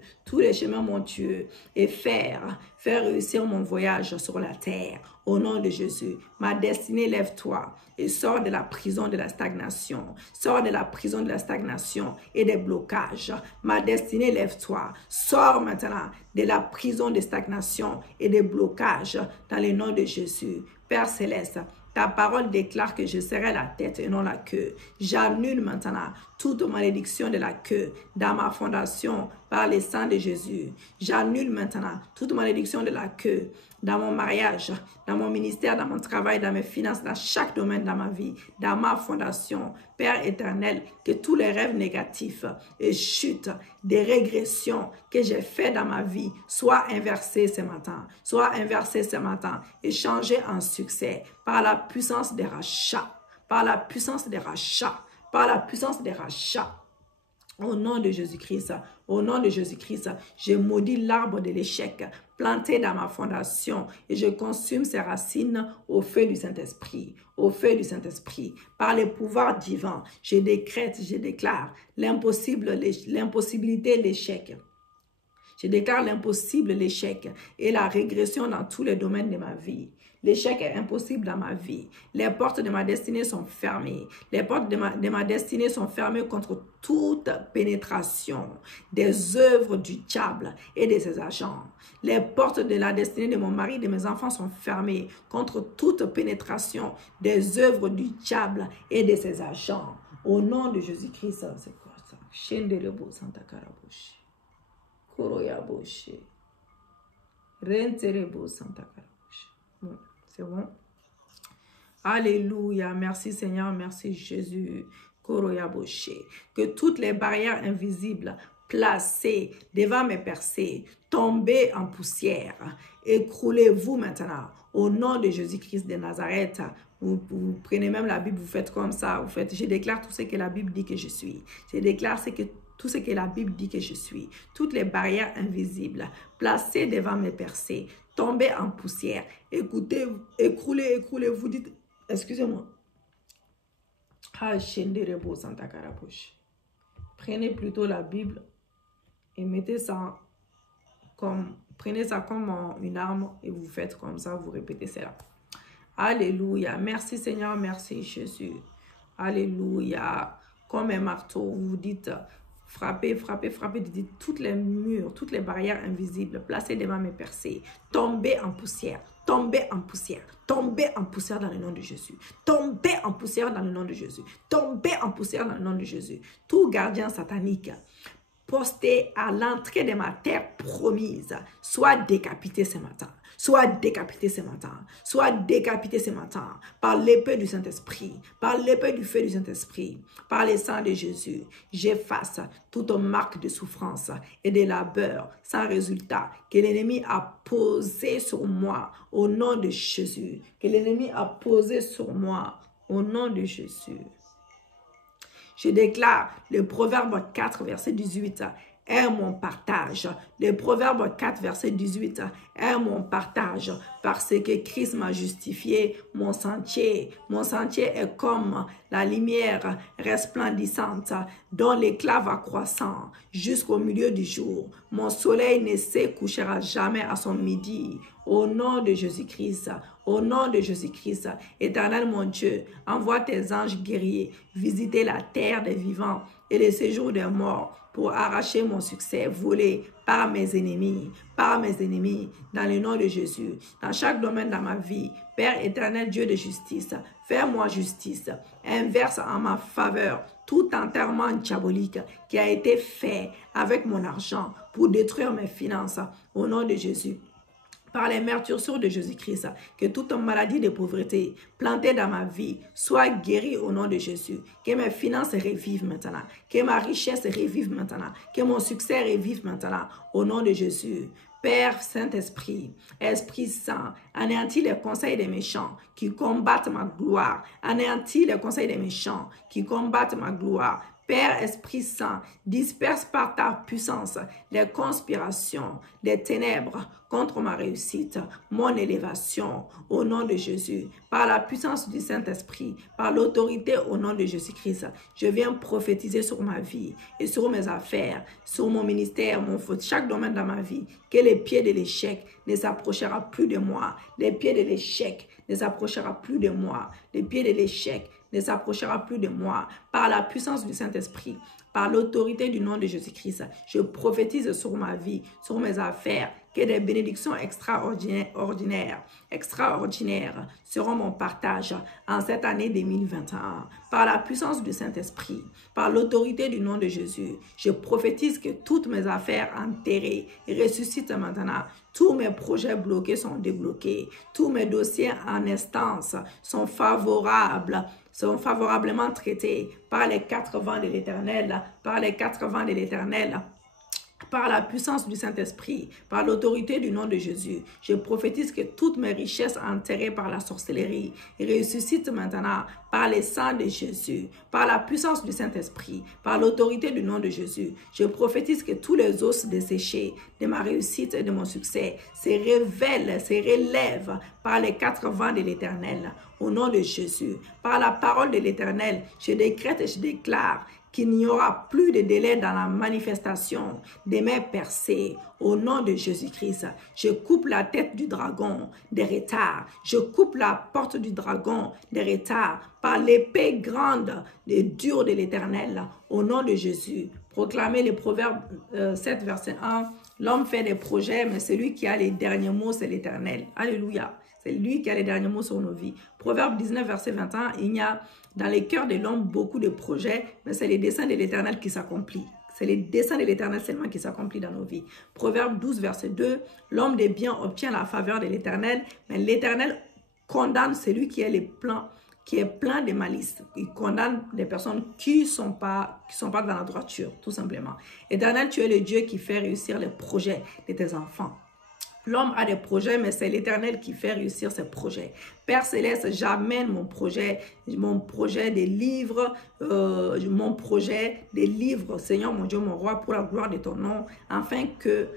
et faire réussir mon voyage sur la terre. Au nom de Jésus, ma destinée, lève-toi et sors de la prison de la stagnation. Sors de la prison de la stagnation et des blocages. Ma destinée, lève-toi. Sors maintenant de la prison de stagnation et des blocages dans le nom de Jésus. Père Céleste, Ta parole déclare que je serai la tête et non la queue. J'annule maintenant toute malédiction de la queue dans ma fondation par le sang de Jésus. J'annule maintenant toute malédiction de la queue dans mon mariage, dans mon ministère, dans mon travail, dans mes finances, dans chaque domaine de ma vie, dans ma fondation. Père éternel, que tous les rêves négatifs et chutes, des régressions que j'ai fait dans ma vie soient inversés ce matin, soient inversés ce matin et changés en succès par la puissance des rachats, par la puissance des rachats, par la puissance des rachats. Au nom de Jésus-Christ, au nom de Jésus-Christ, je maudis l'arbre de l'échec planté dans ma fondation et je consume ses racines au feu du Saint-Esprit, au feu du Saint-Esprit. Par les pouvoirs divins, je décrète, je déclare l'impossibilité, l'échec. Je déclare l'impossible, l'échec et la régression dans tous les domaines de ma vie. L'échec est impossible dans ma vie. Les portes de ma destinée sont fermées. Les portes de ma destinée sont fermées contre toute pénétration des œuvres du diable et de ses agents. Les portes de la destinée de mon mari et de mes enfants sont fermées contre toute pénétration des œuvres du diable et de ses agents. Au nom de Jésus-Christ, c'est quoi ça? Shenderebo Santa Karaboshi. Koroyaboshi. Renterebo Santa Karaboshi. Bon, c'est bon. Alléluia. Merci Seigneur, merci Jésus. Koroyaboshi. Que toutes les barrières invisibles placées devant mes percées, tombez en poussière. Écroulez-vous maintenant. Au nom de Jésus-Christ de Nazareth. Vous prenez même la Bible, vous faites comme ça. Vous faites, je déclare tout ce que la Bible dit que je suis. Je déclare tout ce que la Bible dit que je suis. Toutes les barrières invisibles placées devant mes percées, tombez en poussière. Écoutez, écroulez-vous. Dites, excusez-moi. Prenez plutôt la Bible et mettez ça comme, prenez ça comme une arme et vous faites comme ça, vous répétez cela. Alléluia. Merci Seigneur, merci Jésus. Alléluia. Comme un marteau, vous dites, frappez, frappez, frappez, vous dites toutes les murs, toutes les barrières invisibles placées devant mes percées, tombez en poussière. Tombez en poussière. Tombez en poussière dans le nom de Jésus. Tombez en poussière dans le nom de Jésus. Tombez en poussière dans le nom de Jésus. Tout gardien satanique posté à l'entrée de ma terre promise, soit décapité ce matin. Soit décapité ce matin. Soit décapité ce matin. Par l'épée du Saint-Esprit. Par l'épée du feu du Saint-Esprit. Par le sang de Jésus. J'efface toute marque de souffrance et de labeur sans résultat que l'ennemi a posé sur moi au nom de Jésus. Que l'ennemi a posé sur moi au nom de Jésus. Je déclare le Proverbe 4, verset 18. Est mon partage. Le Proverbe 4, verset 18 est mon partage parce que Christ m'a justifié mon sentier. Mon sentier est comme la lumière resplendissante dont l'éclat va croissant jusqu'au milieu du jour. Mon soleil ne se couchera jamais à son midi. Au nom de Jésus-Christ, au nom de Jésus-Christ, éternel mon Dieu, envoie tes anges guerriers visiter la terre des vivants et les séjours des morts pour arracher mon succès volé par mes ennemis, dans le nom de Jésus, dans chaque domaine de ma vie. Père éternel, Dieu de justice, fais-moi justice, inverse en ma faveur tout enterrement diabolique qui a été fait avec mon argent pour détruire mes finances, au nom de Jésus. Par les meurtrissures de Jésus-Christ, que toute maladie de pauvreté plantée dans ma vie soit guérie au nom de Jésus. Que mes finances revivent maintenant. Que ma richesse revive maintenant. Que mon succès revive maintenant au nom de Jésus. Père Saint-Esprit, Esprit Saint, anéantis les conseils des méchants qui combattent ma gloire. Anéantis les conseils des méchants qui combattent ma gloire. Père Esprit Saint, disperse par ta puissance les conspirations des ténèbres contre ma réussite, mon élévation au nom de Jésus. Par la puissance du Saint-Esprit, par l'autorité au nom de Jésus-Christ, je viens prophétiser sur ma vie et sur mes affaires, sur mon ministère, chaque domaine de ma vie, que les pieds de l'échec ne s'approchera plus de moi. Les pieds de l'échec ne s'approchera plus de moi. Les pieds de l'échec ne s'approchera plus de moi. Par la puissance du Saint-Esprit, par l'autorité du nom de Jésus-Christ. Je prophétise sur ma vie, sur mes affaires, que des bénédictions extraordinaires seront mon partage en cette année 2021. Par la puissance du Saint-Esprit, par l'autorité du nom de Jésus, je prophétise que toutes mes affaires enterrées ressuscitent maintenant. Tous mes projets bloqués sont débloqués. Tous mes dossiers en instance sont favorablement traités par les 4 vents de l'Éternel, par les 4 vents de l'Éternel. Par la puissance du Saint-Esprit, par l'autorité du nom de Jésus, je prophétise que toutes mes richesses enterrées par la sorcellerie ressuscitent maintenant par le sang de Jésus, par la puissance du Saint-Esprit, par l'autorité du nom de Jésus. Je prophétise que tous les os desséchés de ma réussite et de mon succès se relèvent par les 4 vents de l'Éternel, au nom de Jésus. Par la parole de l'Éternel, je décrète et je déclare qu'il n'y aura plus de délai dans la manifestation des mains percées au nom de Jésus-Christ. Je coupe la tête du dragon des retards. Je coupe la porte du dragon des retards par l'épée grande et dure de l'Éternel au nom de Jésus. Proclamez le Proverbe 7, verset 1. L'homme fait des projets, mais celui qui a les derniers mots, c'est l'Éternel. Alléluia. C'est lui qui a les derniers mots sur nos vies. Proverbe 19, verset 21, il y a dans les cœurs de l'homme beaucoup de projets, mais c'est les desseins de l'Éternel qui s'accomplissent. C'est les desseins de l'Éternel seulement qui s'accomplissent dans nos vies. Proverbe 12, verset 2, l'homme des biens obtient la faveur de l'Éternel, mais l'Éternel condamne celui qui est plein de malice. Il condamne des personnes qui ne sont pas dans la droiture, tout simplement. Éternel, tu es le Dieu qui fait réussir les projets de tes enfants. L'homme a des projets, mais c'est l'Éternel qui fait réussir ses projets. Père Céleste, j'amène mon projet des livres, Seigneur mon Dieu, mon roi, pour la gloire de ton nom, afin que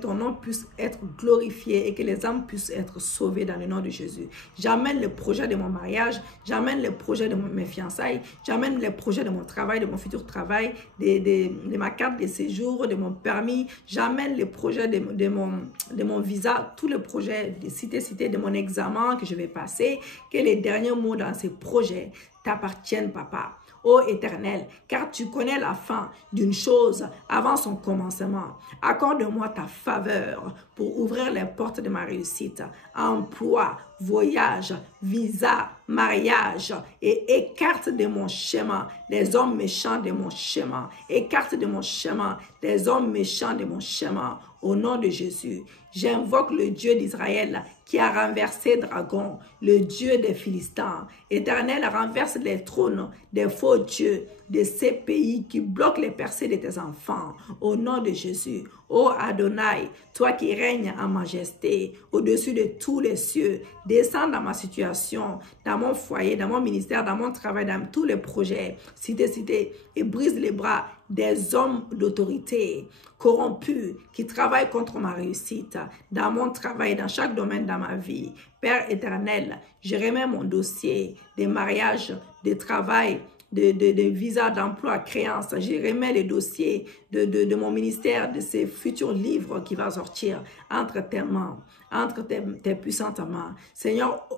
ton nom puisse être glorifié et que les âmes puissent être sauvées dans le nom de Jésus. J'amène le projet de mon mariage, j'amène le projet de mes fiançailles, j'amène le projet de mon travail, de mon futur travail, de ma carte de séjour, de mon permis, j'amène le projet de mon visa, tous les projets de cité, de mon examen que je vais passer, que les derniers mots dans ces projets t'appartiennent, papa. Ô Éternel, car tu connais la fin d'une chose avant son commencement. Accorde-moi ta faveur pour ouvrir les portes de ma réussite, emploi, voyage, visa, mariage, et écarte de mon chemin les hommes méchants de mon chemin. Écarte de mon chemin les hommes méchants de mon chemin. Au nom de Jésus, j'invoque le Dieu d'Israël qui a renversé Dragon, le Dieu des Philistins. Éternel, renverse les trônes des faux dieux de ces pays qui bloquent les percées de tes enfants. Au nom de Jésus, ô Adonai, toi qui règnes en majesté au-dessus de tous les cieux, descends dans ma situation, dans mon foyer, dans mon ministère, dans mon travail, dans tous les projets, cité, et brise les bras des hommes d'autorité corrompus qui travaillent contre ma réussite dans mon travail, dans chaque domaine dans ma vie. Père éternel, je remets mon dossier de mariage, de travail, de visa, d'emploi, créance. Je remets les dossiers de mon ministère, de ces futurs livres qui vont sortir entre tes mains, entre tes puissantes mains. Seigneur,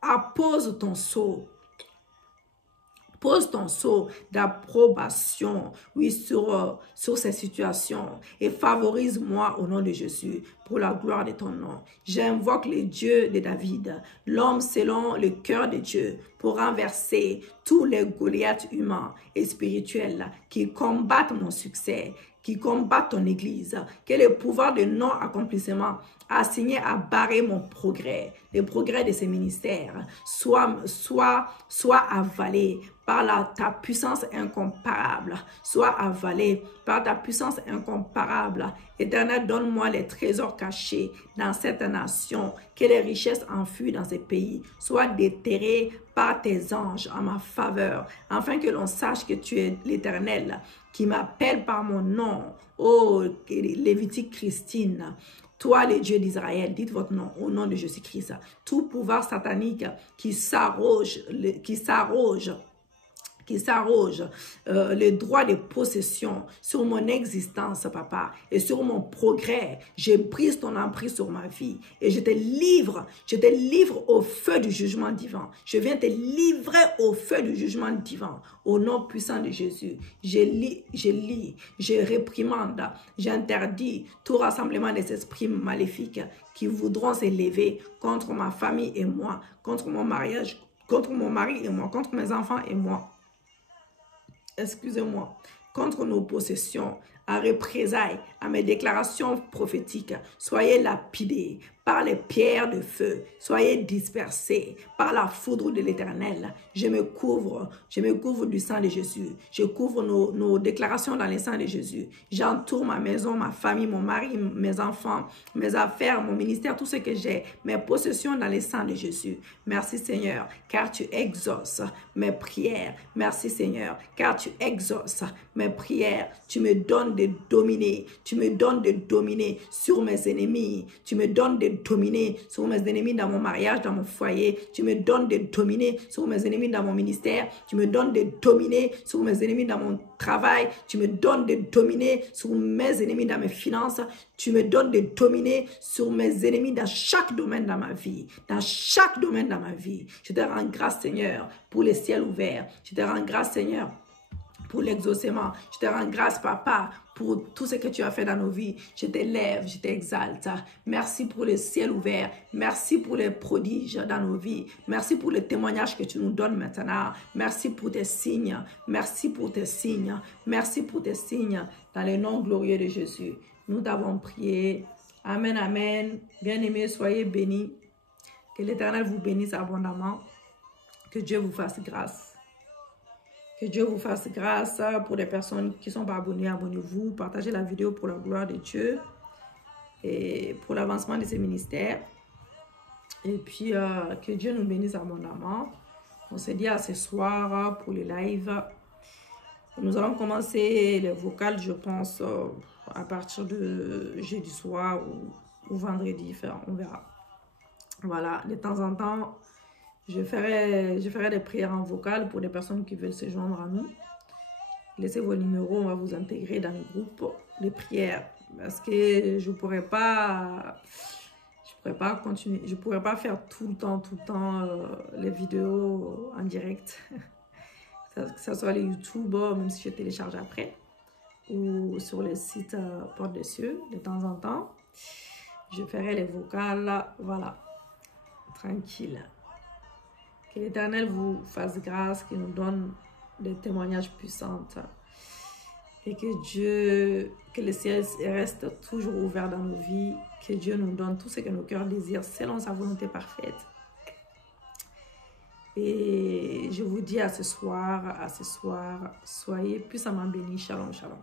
appose ton sceau. Pose ton sceau d'approbation, oui, sur ces situations et favorise-moi au nom de Jésus pour la gloire de ton nom. J'invoque le Dieu de David, l'homme selon le cœur de Dieu, pour renverser tous les Goliaths humains et spirituels qui combattent mon succès, qui combattent ton Église, que le pouvoir de non-accomplissement assigné à barrer mon progrès, le progrès de ces ministères, soit avalé par ta puissance incomparable, soit avalé par ta puissance incomparable. Éternel, donne-moi les trésors cachés dans cette nation, que les richesses enfuient dans ces pays soient déterrées par tes anges en ma faveur, afin que l'on sache que tu es l'Éternel qui m'appelle par mon nom. Oh, Lévitique Christine, toi, les dieux d'Israël, dites votre nom au nom de Jésus-Christ. Tout pouvoir satanique qui s'arroge qui s'arroge les droits de possession sur mon existence, papa, et sur mon progrès. Je brise ton emprise sur ma vie et je te livre au feu du jugement divin. Je viens te livrer au feu du jugement divin. Au nom puissant de Jésus, je réprimande, j'interdis tout rassemblement des esprits maléfiques qui voudront s'élever contre ma famille et moi, contre mon mariage, contre mon mari et moi, contre mes enfants et moi. Excusez-moi. Contre nos possessions, à représailles, à mes déclarations prophétiques, soyez lapidés par les pierres de feu, soyez dispersés par la foudre de l'Éternel. Je me couvre du sang de Jésus. Je couvre nos déclarations dans le sang de Jésus. J'entoure ma maison, ma famille, mon mari, mes enfants, mes affaires, mon ministère, tout ce que j'ai, mes possessions dans le sang de Jésus. Merci Seigneur, car tu exauces mes prières. Merci Seigneur, car tu exauces mes prières. Tu me donnes de dominer. Tu me donnes de dominer sur mes ennemis. Tu me donnes de dominer sur mes ennemis dans mon mariage, dans mon foyer. Tu me donnes de dominer sur mes ennemis dans mon ministère. Tu me donnes de dominer sur mes ennemis dans mon travail. Tu me donnes de dominer sur mes ennemis dans mes finances. Tu me donnes de dominer sur mes ennemis dans chaque domaine dans ma vie. Dans chaque domaine dans ma vie. Je te rends grâce, Seigneur, pour les ciels ouverts. Je te rends grâce, Seigneur, pour l'exaucement. Je te rends grâce, Papa, pour tout ce que tu as fait dans nos vies. Je t'élève, je t'exalte. Merci pour le ciel ouvert. Merci pour les prodiges dans nos vies. Merci pour le témoignage que tu nous donnes maintenant. Merci pour tes signes. Merci pour tes signes. Merci pour tes signes. Dans le nom glorieux de Jésus, nous t'avons prié. Amen, amen. Bien-aimés, soyez bénis. Que l'Éternel vous bénisse abondamment. Que Dieu vous fasse grâce. Que Dieu vous fasse grâce. Pour les personnes qui ne sont pas abonnées, abonnez-vous. Partagez la vidéo pour la gloire de Dieu et pour l'avancement de ces ministères. Et puis, que Dieu nous bénisse abondamment. On se dit à ce soir pour les lives. Nous allons commencer les vocales, je pense, à partir de jeudi soir ou vendredi. On verra. Voilà, de temps en temps, je ferai des prières en vocal pour des personnes qui veulent se joindre à nous. Laissez vos numéros, on va vous intégrer dans le groupe de prières. Parce que je ne pourrais pas continuer, je ne pourrais pas faire tout le temps les vidéos en direct. Que ce soit les YouTube, même si je télécharge après, ou sur le site Porte des Cieux, de temps en temps. Je ferai les vocales, voilà, tranquille. Que l'Éternel vous fasse grâce, qu'il nous donne des témoignages puissants. Et que le ciel reste toujours ouvert dans nos vies. Que Dieu nous donne tout ce que nos cœurs désirent selon sa volonté parfaite. Et je vous dis à ce soir, soyez puissamment bénis. Shalom, shalom.